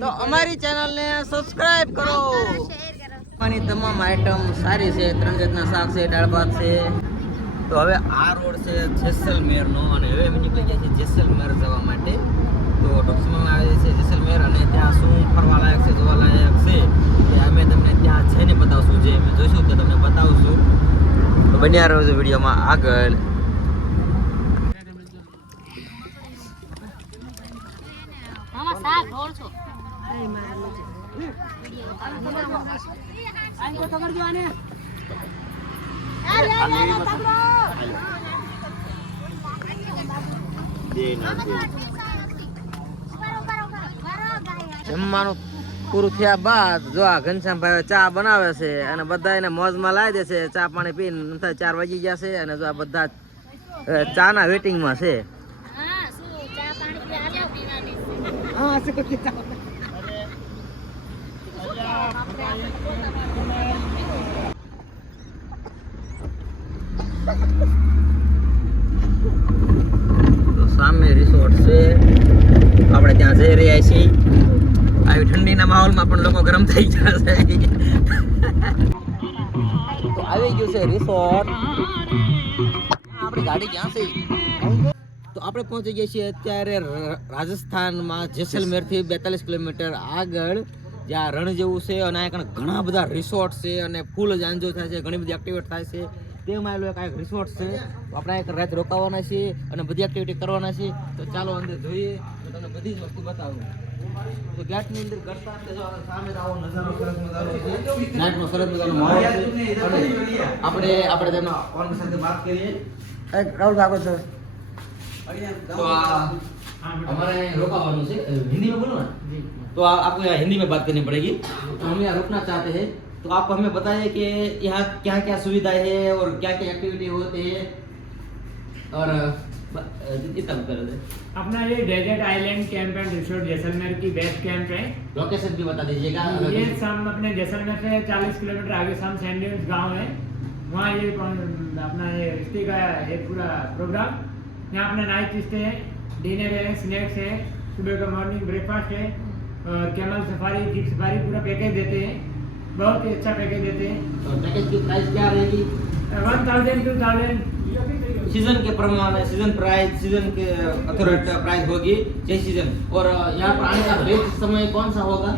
તો અમારી ચેનલને સબસ્ક્રાઇબ કરો. આની તમામ આઈટમ સારી છે. 3 જાતના શાક છે, દાળ ભાત છે. તો હવે આ રોડ છે જેસલમેરનો અને હવે અમે નીકળી ગયા છીએ જેસલમેર જવા માટે. તો ટોક્સમાં આવે છે જેસલમેર અને ત્યાં શું ફરવા લાયક છે, જોવા લાયક છે એ અમે તમને ત્યાં જઈને બતાવશું. જે અમે જોઈશું તે તમને બતાવશું. તો બન્યા રહેજો વિડીયોમાં આગળ. જમવાનું પૂરું થયા બાદ જો આ ઘનશ્યામભાઈ ચા બનાવે છે અને બધા એને મોજમાં લાવી દે છે. ચા પાણી પીને 4 વાગી ગયા છે અને જો આ બધા ચા ના વેટિંગમાં છે. તો સામે રિસોર્ટ છે, આપણે ત્યાં જઈ રહ્યા છીએ. આવી ઠંડીના માહોલમાં પણ લોકો ગરમ થઈ ગયા છે. તો આવી ગયું છે રિસોર્ટ. આપણી ગાડી ક્યાં છે? તો આપણે પહોંચી ગયા છીએ અત્યારે રાજસ્થાનમાં જેસલમેરથી 42 કિલોમીટર આગળ, જ્યાં રણ જેવું છે અને આ ઘણા બધા રિસોર્ટ છે અને ફૂલ જ આંજો થાય છે, ઘણી બધી એક્ટિવિટી થાય છે. તેમાં આવેલું એક રિસોર્ટ છે. તો આપણે એક રાત રોકાવાના છીએ અને બધી એક્ટિવિટી કરવાના છીએ. તો ચાલો અંદર જોઈએ, તો તમને બધી જ વસ્તુ બતાવું. તો ગેટની અંદર કરતા સામે આવો નજારો સરસ મજાનો છે. નાઇટનો સરસ મજાનો માહોલ છે. આપણે તેમના ઓનર સાથે વાત કરીએ. રાहुल भागो सर. तो हमारे रोकावानू से हिंदी में बोलो ना जी. तो आपको यहाँ हिंदी में बात करनी पड़ेगी. तो हम यहाँ रुकना चाहते हैं. तो आप हमें बताइए कि यहाँ क्या क्या सुविधाएं है और क्या क्या एक्टिविटी होते हैं और इतना कर दे. अपना ये desert island camp and resort Jaisalmer की बेस्ट कैंप है. लोकेशन भी बता दीजिएगा. ये शाम अपने जैसलमेर से 40 किलोमीटर आगे शाम सैंडल्स गांव है. वहाँ ये अपना ये स्टे का एक पूरा प्रोग्राम. यहाँ अपना नाइट स्टे है, डिनर है, स्नैक्स है, सुबह का मॉर्निंग ब्रेकफास्ट है और कैमल सफारी, जीप सफारी पूरा पैकेज देते हैं. बहुत ही अच्छा पैकेज देते हैं. तो पैकेज की प्राइस क्या रहेगी? 1000 2000 सीजन के प्रमाण सीजन के अथॉरिटी प्राइस होगी जय सीजन. और यहाँ पर आने का बेस्ट समय कौन सा होगा?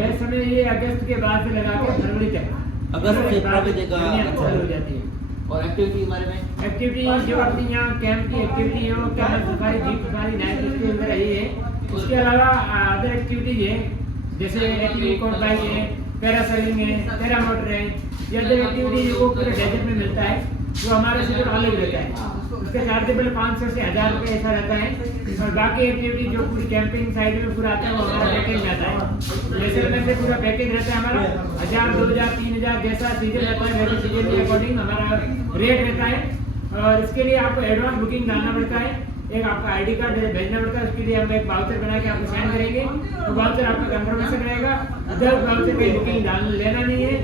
बेस्ट समय ये अगस्त के बाद से लगा के फरवरी तक. अगस्त से फरवरी तक चालू हो जाती है. और एक्टिविटी के बारे में एक्टिविटी जो अपनी यहाँ कैंप की एक्टिविटी है वो camel safari, jeep safari, night stay अंदर रही है. उसके अलावा अदर एक्टिविटीज है जैसे एक्टिविटी बाइक है, पैरासेलिंग है, पैरा मोटर है. ये अदर एक्टिविटी वो पूरे डेजर्ट में मिलता है, वो हमारे से थोड़ा अलग रहता है. उसका चार्जेबल 500 से 1000 रुपये ऐसा रहता है. और बाकी एक्टिविटी जो पूरी कैंपिंग साइड में पूरा आता है वो हमारा पैकेज में आता है. जैसलमेर से पूरा पैकेज रहता है हमारा 1000 2000 3000 जैसा सीजन रहता है वैसे सीजन के अकॉर्डिंग हमारा रेट रहता है. और इसके लिए आपको एडवांस बुकिंग डालना पड़ता है. एक आपका आईडी कार्ड भेजना पड़ता है. उसके लिए हम एक वाउचर बना के आपको सेंड करेंगे. तो वाउचर आपका कंफर्मेशन रहेगा. विदाउट वाउचर की बुकिंग लेना नहीं है.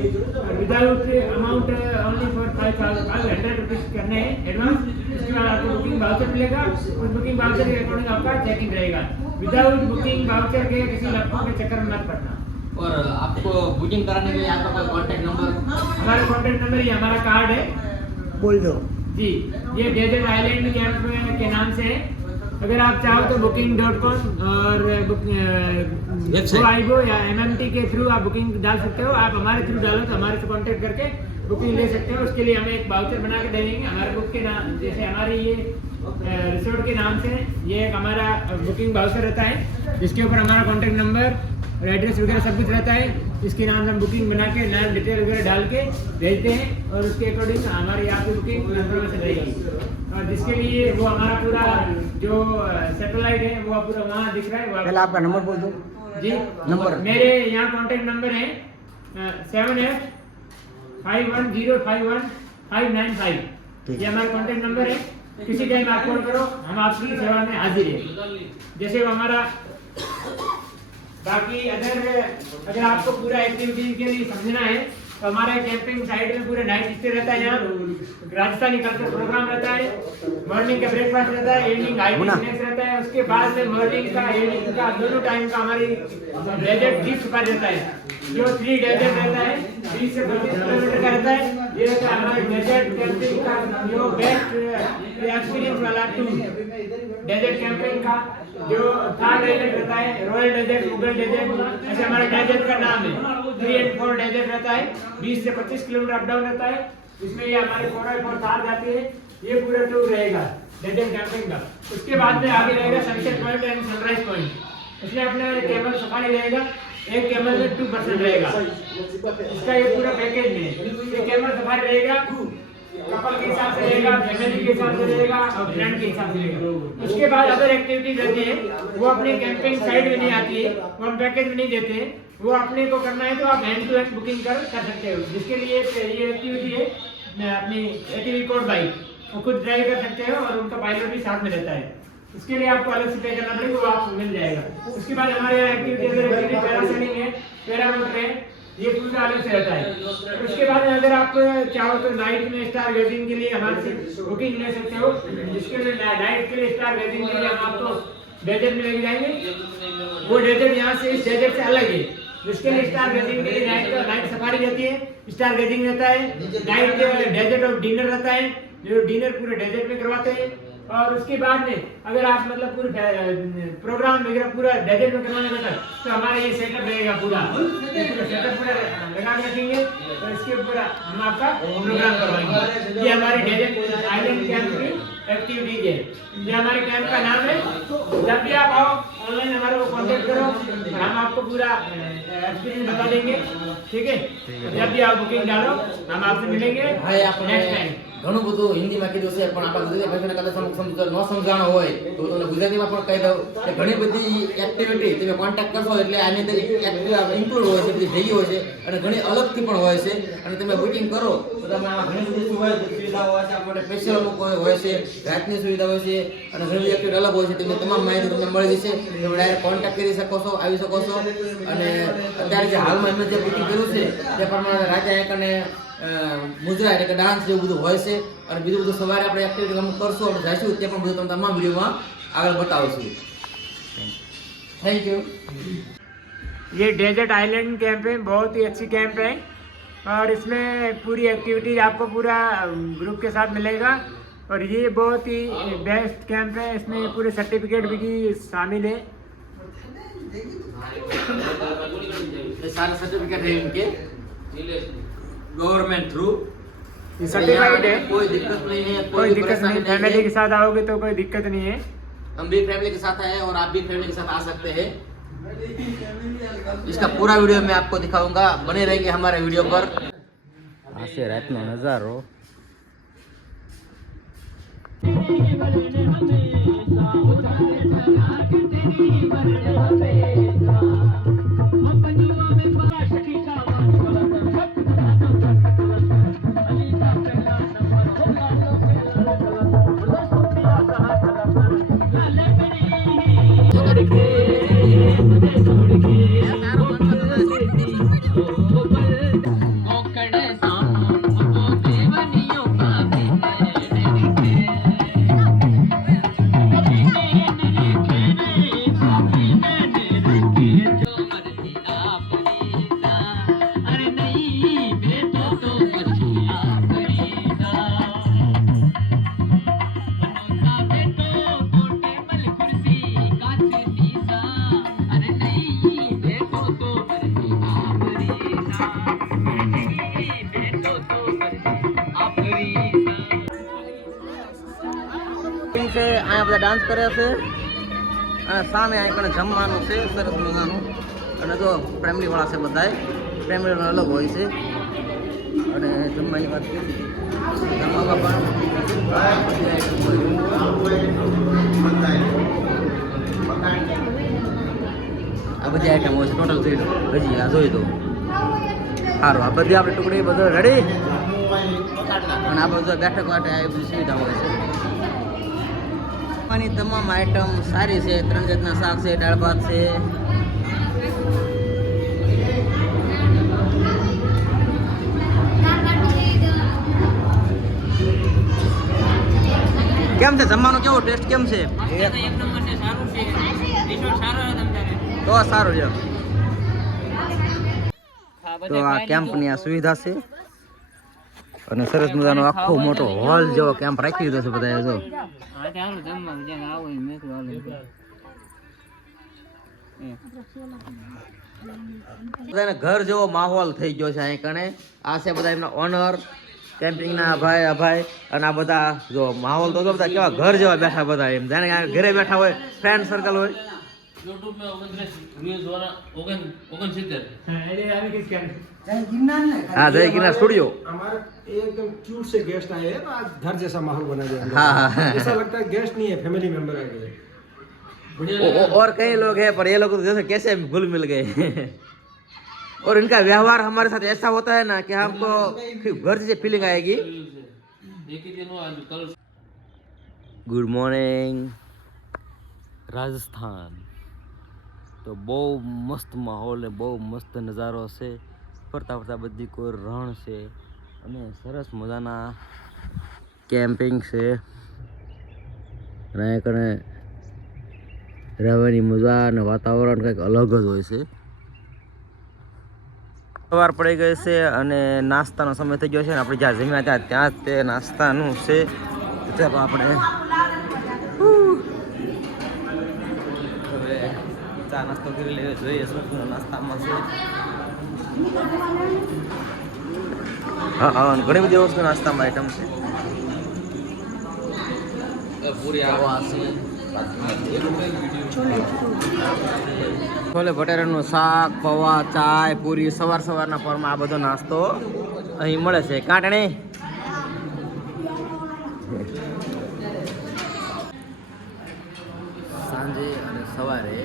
Without amount only for 500 rupees करने हैं एडवांस. उसके बाद आपको बुकिंग वाउचर मिलेगा. उस बुकिंग वाउचर के अकॉर्डिंग आपका चेकिंग रहेगा. विदाउट बुकिंग वाउचर के किसी लड़कों के चक्कर में मत पड़ना. और आपको बुकिंग कराने के लिए आपका कोई कॉन्टैक्ट नंबर? हमारा कॉन्टैक्ट नंबर ये हमारा कार्ड है, बोल दो जी. ये डेजर्ट आइलैंड कैंप के नाम से है. अगर आप चाहो तो booking.com और Goigo या MMT के थ्रू आप बुकिंग डाल सकते हो. आप हमारे थ्रू डालो तो हमारे से कांटेक्ट करके बुकिंग ले सकते हो. उसके लिए हमें एक वाउचर बना के दे देंगे हमारे बुक के नाम. जैसे हमारे ये रिसोर्ट के नाम से ये एक हमारा बुकिंग वाउचर रहता है जिसके ऊपर हमारा कांटेक्ट नंबर और एड्रेस वगैरह सब कुछ रहता है. इसके नाम से हम बुकिंग बना के नाम डिटेल वगैरह डाल के भेजते हैं और उसके अकॉर्डिंग हमारी आपकी बुकिंग कंफर्मेशन रहेगी. और जिसके लिए वो हमारा पूरा जो सैटेलाइट है वो पूरा वहाँ दिख रहा है. पहले आपका नंबर बोल दो जी. नंबर मेरे यहाँ कांटेक्ट नंबर है 7851051595. ये हमारा कांटेक्ट नंबर है. किसी टाइम आप कॉल करो, हम आपकी सेवा में हाजिर है. जैसे वो हमारा बाकी अगर आपको पूरा एक्टिविटी के लिए समझना है तो हमारे कैंपिंग साइड में पूरे नाइट स्टे रहता है। यहाँ राजस्थानी कल्चर प्रोग्राम रहता है, मॉर्निंग का ब्रेकफास्ट रहता है, इवनिंग हाई स्नैक्स रहता है। उसके बाद में मॉर्निंग का इवनिंग का दोनों टाइम का हमारी डेजर्ट जीप सफारी रहता है, जो 3 डेजर्ट रहता है, 20 से 25 किलोमीटर का रहता है। ये रहता है हमारे डेजर्ट कैंपिंग का जो बेस्ट एक्सपीरियंस वाला टूर डेजर्ट कैंपिंग का। जो 4 डेजर्ट रहता है, रॉयल डेजर्ट, मुगल डेजर्ट, ऐसे हमारे डेजर्ट का नाम है। 3 और 4 डेजर्ट रहता है, 20 से 25 किलोमीटर अप डाउन रहता है। इसमें ये हमारे 4x4 थार जाती है। ये पूरा टूर रहेगा डेजर्ट कैंपिंग का। उसके बाद में आगे रहेगा sunset point and sunrise point. इसमें अपने कैमल सफारी रहेगा, एक कैमल में 2% रहेगा। इसका ये पूरा पैकेज में ये कैमल सफारी रहेगा, कपल के हिसाब से रहेगा, फैमिली के हिसाब से रहेगा और फ्रेंड के हिसाब से रहेगा। उसके बाद अदर एक्टिविटीज रहती है, वो अपने कैंपिंग साइड में नहीं आती है, वो हम पैकेज में नहीं देते। वो अपने को करना है तो आप हैंड टू हैंड बुकिंग कर सकते हो। जिसके लिए ये एक्टिविटी है अपनी एटीवी कोड बाइक, वो खुद ड्राइव कर सकते हो और उनका पायलट भी साथ में रहता है। इसके लिए आपको अलग से पे करना पड़ेगा, वो आपको मिल जाएगा। उसके बाद हमारे यहाँ एक्टिविटी पैरासेलिंग है, पैरामोटर है, ये पूरा अलग से रहता है। उसके बाद अगर आप चाहो तो नाइट में स्टार गेजिंग के लिए हमारे से बुकिंग ले सकते हो। जिसके लिए नाइट के लिए स्टार गेजिंग के लिए हम आपको डेजर्ट में लेके जाएंगे। वो डेजर्ट यहाँ से इस डेजर्ट से अलग है। जिसके लिए स्टार गेजिंग के लिए नाइट सफारी रहती है, स्टार गेजिंग रहता है, नाइट डेजर्ट और डिनर रहता है, जो डिनर पूरे डेजर्ट में करवाते हैं। और उसके बाद में अगर आप मतलब पूरे प्रोग्राम वगैरह पूरा डेजर्ट में करवाने का तो हमारा ये सेटअप रहेगा पूरा सेटअप पूरा लगा के रखेंगे। तो इसके पूरा हम आपका प्रोग्राम करवाएंगे। ये हमारी डेजर्ट आइलैंड कैंप की एक्टिविटीज है। ये हमारे कैंप का नाम है। जब भी आप आओ ऑनलाइन हमारे को कांटेक्ट करो और हम आपको पूरा एक्सपीरियंस बता देंगे। ठीक है, जब भी आप बुकिंग डालो हम आपसे मिलेंगे नेक्स्ट टाइम। ઘણું બધું હિન્દીમાં કીધું છે, પણ આપણા ગુજરાતી ભાષાને કદાચ અમુક સમજો ન સમજાણો હોય તો તમને ગુજરાતીમાં પણ કહી દઉં કે ઘણી બધી એક્ટિવિટી તમે કોન્ટેક્ટ કરશો એટલે આની અંદર ઇન્ક્લુડ હોય છે, બધી થઈ હોય છે અને ઘણી અલગથી પણ હોય છે। અને તમે બુકિંગ કરો તો તમે આમાં ઘણી બધી સુવિધાઓ હોય છે, આપણે સ્પેશિયલ અમુક હોય છે, રાતની સુવિધા હોય છે અને ઘણી બધી એક્ટિવિટી અલગ હોય છે। તમને તમામ માહિતી તમને મળી જશે, તમે ડાયરેક્ટ કોન્ટેક્ટ કરી શકો છો, આવી શકો છો। અને અત્યારે જે હાલમાં એમને જે બુકિંગ કર્યું છે તે પ્રમાણે રાજા એક અને મુદ્રા એટલે કે ડાન્સ જેવું બધું હોય છે અને બીજું બધું સવારે આપણે એક્ટિવિટી અમુક કરશું આપણે જઈશું તે પણ બધું તમને તમામ વિડીયોમાં આગળ બતાવશું। Thank you. ये डेजर्ट आइलैंड कैंप है, बहुत ही अच्छी कैंप है और इसमें पूरी एक्टिविटीज आपको पूरा ग्रुप के साथ मिलेगा। और ये बहुत ही बेस्ट कैंप है, इसमें पूरे सर्टिफिकेट भी शामिल है। ये सारे सर्टिफिकेट है इनके गवर्नमेंट थ्रू, सर्टिफाइड है, कोई दिक्कत नहीं है, कोई दिक्कत नहीं। फैमिली के है। साथ आओगे तो कोई दिक्कत नहीं है। हम भी फैमिली के साथ आए और आप भी फैमिली के साथ आ सकते हैं। इसका पूरा वीडियो मैं आपको दिखाऊंगा, बने रहेंगे हमारे वीडियो पर। आ से रात नो नजारो છે અહીંયા બધા ડાન્સ કરે છે અને સામે અહીં પણ જમવાનું છે સરસ મજાનું। અને જો ફેમિલીવાળા છે બધાય, ફેમિલીનો અલગ હોય છે અને જમવાની વાત કરી જમવામાં પણ બધી આઈટમ હોય। આ બધી આઈટમ હોય છે ટોટલ જોઈ લો, હજી આ જોઈ દો સારું। આ બધી આપણી ટુકડી બધું રેડી અને આ બધું બેઠક માટે આ બધી સુવિધા હોય છે। ની તમામ આઈટમ સારી છે, 3 જાતના શાક છે, દાળ ભાત છે। કેમ છે જમવાનું, કેવો ટેસ્ટ કેમ છે? તો સારું છે. તો આ કેમ્પની આ સુવિધા છે અને સરસ મજાનો આખો મોટો હોલ જેવો કેમ્પ રાખી દીધો છે બધાએ. જો બધાને ઘર જેવો માહોલ થઈ ગયો છે અહીં કણે. આ છે બધા એમના ઓનર કેમ્પિંગના ભાઈ અભાઈ, અને આ બધા જો માહોલ તો બધા કેવા ઘર જેવા બેઠા બધા, એમ જાણે કે ઘરે બેઠા હોય, ફ્રેન્ડ સર્કલ હોય. YouTube में 29 वाला 69 हाँ जय गिरनार स्टूडियो. हमारे एकदम क्यूट से गेस्ट आए हैं, तो आज घर जैसा माहौल बना दिया हमने। हाँ, हाँ। ऐसा लगता है गेस्ट नहीं है, फैमिली मेंबर आ गए। और कई लोग हैं पर ये लोग तो जैसे कैसे घुल मिल गए. और इनका व्यवहार हमारे साथ ऐसा होता है ना कि हमको घर जैसे फीलिंग आएगी. एक ही दिन हुआ कल. Good morning Rajasthan. તો બહુ મસ્ત માહોલ ને બહુ મસ્ત નજારો છે. ફરતા ફરતા બધી કોઈ રણ છે અને સરસ મજાના કેમ્પિંગ છે. અને કણે રહેવાની મજા અને વાતાવરણ કંઈક અલગ જ હોય છે. સવાર પડી ગઈ છે અને નાસ્તાનો સમય થઈ ગયો છે. આપણે જ્યાં જમ્યા હતા ત્યાં જ તે નાસ્તાનું છે. ચાલો આપણે હવે ચા નાસ્તો કરી લઈએ, જોઈએ શું શું નાસ્તામાં છે. હા હા, ઘણી બધી વસ્તુ નાસ્તામાં આઈટમ છે. છોલે ભટેરાનું શાક, પૌવા, ચાય, પૂરી, સવારના પરમાં આ બધો નાસ્તો અહીં મળે છે. કાંટણી સાંજે અને સવારે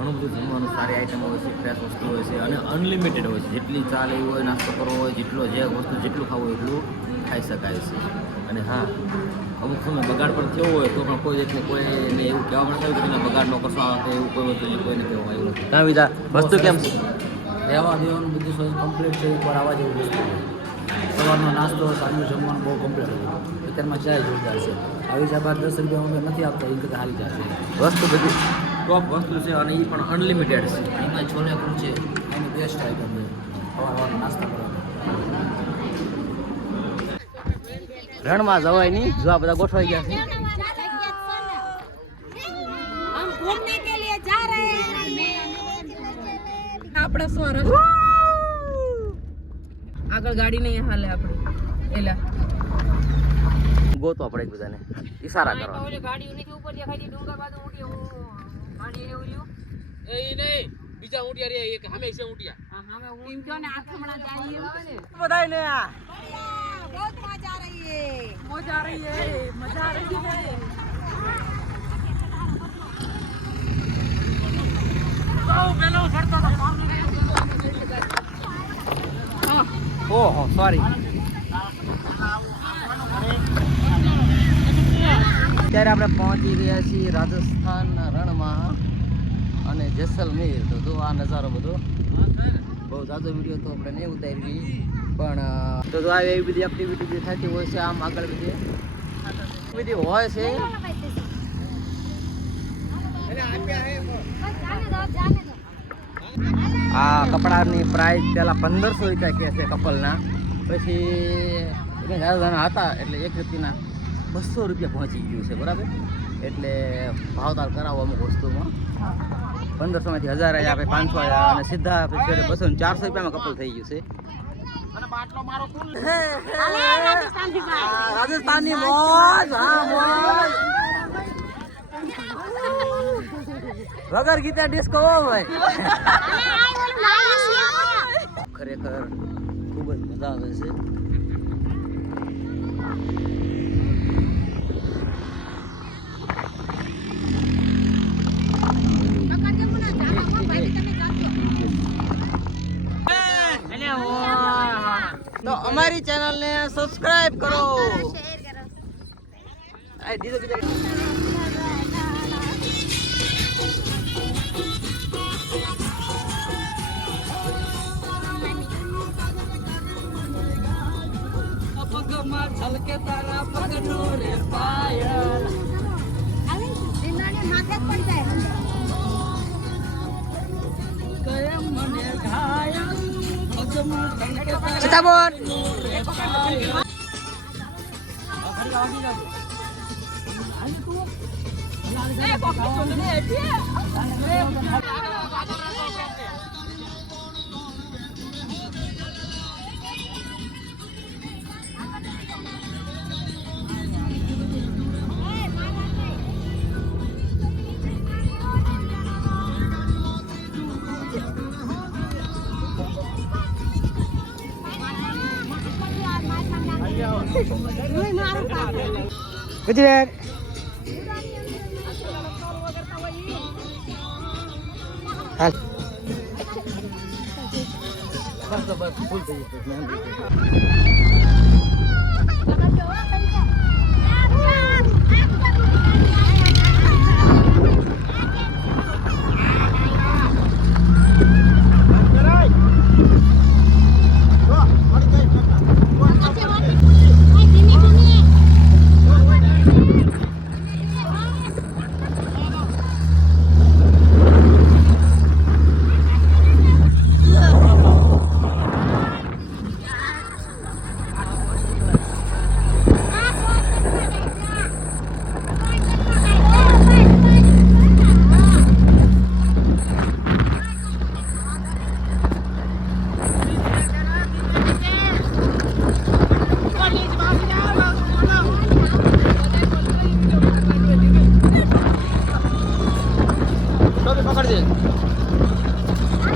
ઘણું બધું જમવાનું, સારી આઈટમ હોય છે, ફ્રેશ વસ્તુ હોય છે અને અનલિમિટેડ હોય છે. જેટલી ચાલે એવી હોય, નાસ્તો કરવો હોય, જેટલો જે વસ્તુ જેટલું ખાવું હોય એટલું ખાઈ શકાય છે. અને હા, અમુક સમય બગાડ પણ થયો હોય તો પણ કોઈ જાતને કોઈને એવું કહેવા પણ થયું કે તમે બગાડ ન કરશો, આ એવું કોઈ વસ્તુ કોઈને કહેવામાં આવ્યું નથી. કાં બીજા વસ્તુ કેમ છે? રહેવા દેવાનું બધું સોચ કમ્પ્લીટ છે. ઉપર આવવા જેવું વસ્તુ સવારનો નાસ્તો, સાંજનું જમવાનું બહુ કમ્પ્લીટ હતું. અત્યારમાં ચાય જોરદાર છે. આવી ચા બાદ 10 રૂપિયા અમે નથી આપતા, એ કરતાં સારી ચા છે. વસ્તુ બધી ટોપ વસ્તુ છે અને એ પણ અનલિમિટેડ છે. એમાં છોલે કુલચે એની બેસ્ટ આઈટમ છે સવારનો નાસ્તો કરવાનો. રણમાં જવાય નહીં, જો આ બધા ગોઠવાઈ ગયા છે. हम घूमने के लिए जा रहे हैं. આપણા સ્વરસ આગળ ગાડી નહીં હાલે આપણી એલા ગોતો આપણે એકબીજાને ઈશારા કરો. ગાડી નથી ઉપર દેખાડી ડુંગર બાજુ ઉડી હું ગાડી એવું લ્યો એ નહીં બીજા ઊંટિયા રે એક હંમેશા ઊંટિયા. હા હા હું એમ કહો ને આ ખમણા જાય બધાને बहुत मजा आ रही है मजा आ रही है मजा आ रही है ઓહો સોરી. અત્યારે આપણે પહોંચી ગયા છીએ રાજસ્થાનના રણમાં અને જેસલમેર. તો જો આ નજારો બધો, બહુ જાજો વિડીયો તો આપણે નહીં ઉતારી, પણ તો જો આવી એવી બધી એક્ટિવિટી જે થતી હોય છે આમ આગળ બધી હોય છે. આ કપડાની પ્રાઇસ પહેલાં 1500 રૂપિયા કહે છે કપલના, પછી હતા એટલે એક વ્યક્તિના 200 રૂપિયા પહોંચી ગયું છે. બરાબર, એટલે ભાવતાલ કરાવો અમુક વસ્તુમાં. 1500માંથી 1000 આવ્યા, આપણે 500 આવ્યા અને સીધા પછી 200 ને 400 રૂપિયામાં કપલ થઈ ગયું છે. રાજસ્થાનની મોજ, હા મોજ વગર ગીતા ડિસ્કો હોય. ખરેખર ખૂબ જ મજા આવે છે. તો અમારી ચેનલને સબસ્ક્રાઇબ કરો. છલકે તારા પગનો રે પાયલ દિનાને માથે જ પડી જાય કરે મને ઘાયલ પગમાં છલકે તારા સીતાબોન ગુજરાત બસ ફૂલ થઈ ગયું